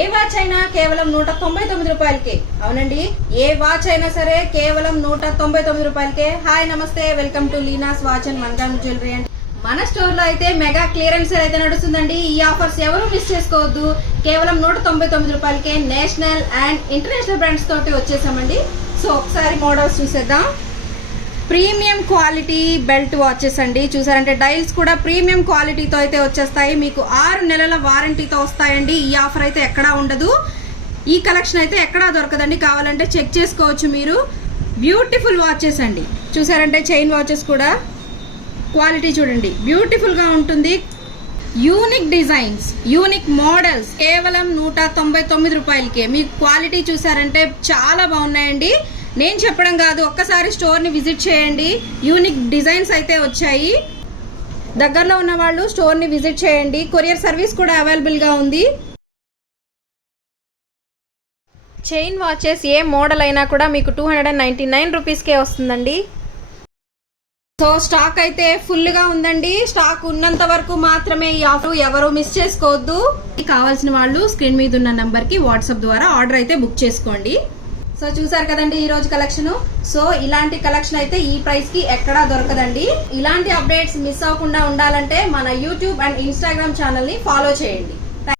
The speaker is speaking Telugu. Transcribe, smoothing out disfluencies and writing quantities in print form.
ఏ వాచ్ అయినా కేవలం 199 రూపాయలకే. అవునండి, ఏ వాచ్ అయినా సరే కేవలం 199 రూపాయలకే. హాయ్ నమస్తే, welcome to Leena's watch and మన్గాన్ జ్యువెలరీ. అండ్ మన స్టోర్ లో అయితే మెగా క్లియరెన్స్ సేల్ అయితే నడుస్తుందండి. ఈ ఆఫర్స్ ఎవరు మిస్ చేసుకోవద్దు. కేవలం 199 రూపాయలకే నేషనల్ అండ్ ఇంటర్నేషనల్ బ్రాండ్స్ తోటి వచ్చేసామండి. సో ఒకసారి మోడల్స్ చూసేద్దాం. ప్రీమియం క్వాలిటీ బెల్ట్ వాచెస్ అండి. చూసారంటే డైల్స్ కూడా ప్రీమియం క్వాలిటీతో అయితే వచ్చేస్తాయి. మీకు 6 నెలల వారంటీతో వస్తాయండి. ఈ ఆఫర్ అయితే ఎక్కడా ఉండదు. ఈ కలెక్షన్ అయితే ఎక్కడా దొరకదండి. కావాలంటే చెక్ చేసుకోవచ్చు మీరు. బ్యూటిఫుల్ వాచెస్ అండి. చూసారంటే చైన్ వాచెస్ కూడా క్వాలిటీ చూడండి, బ్యూటిఫుల్ గా ఉంటుంది. యూనిక్ డిజైన్స్, యూనిక్ మోడల్స్ కేవలం 199 రూపాయలకే. మీ క్వాలిటీ చూసారంటే చాలా బాగున్నాయండి. నేను చెప్పడం కాదు, ఒక్కసారి స్టోర్ ని విజిట్ చేయండి. యూనిక్ డిజైన్స్ అయితే వచ్చాయి. దగ్గరలో ఉన్న వాళ్ళు స్టోర్ ని విజిట్ చేయండి. కొరియర్ సర్వీస్ కూడా అవైలబుల్ గా ఉంది. చైన్ వాచెస్ ఏ మోడల్ అయినా కూడా మీకు 299 రూపీస్కే వస్తుందండి. సో స్టాక్ అయితే ఫుల్ గా ఉందండి. స్టాక్ ఉన్నంత వరకు మాత్రమే ఈ ఆఫర్, ఎవరు మిస్ చేసుకోవద్దు. కావాల్సిన వాళ్ళు స్క్రీన్ మీద ఉన్న నంబర్ కి వాట్సాప్ ద్వారా ఆర్డర్ అయితే బుక్ చేసుకోండి. సో చూసారు కదండి ఈ రోజు కలెక్షన్. సో ఇలాంటి కలెక్షన్ అయితే ఈ ప్రైస్ కి ఎక్కడా దొరకదండి. ఇలాంటి అప్డేట్స్ మిస్ అవ్వకుండా ఉండాలంటే మన యూట్యూబ్ అండ్ ఇన్స్టాగ్రామ్ ఛానల్ ని ఫాలో చేయండి.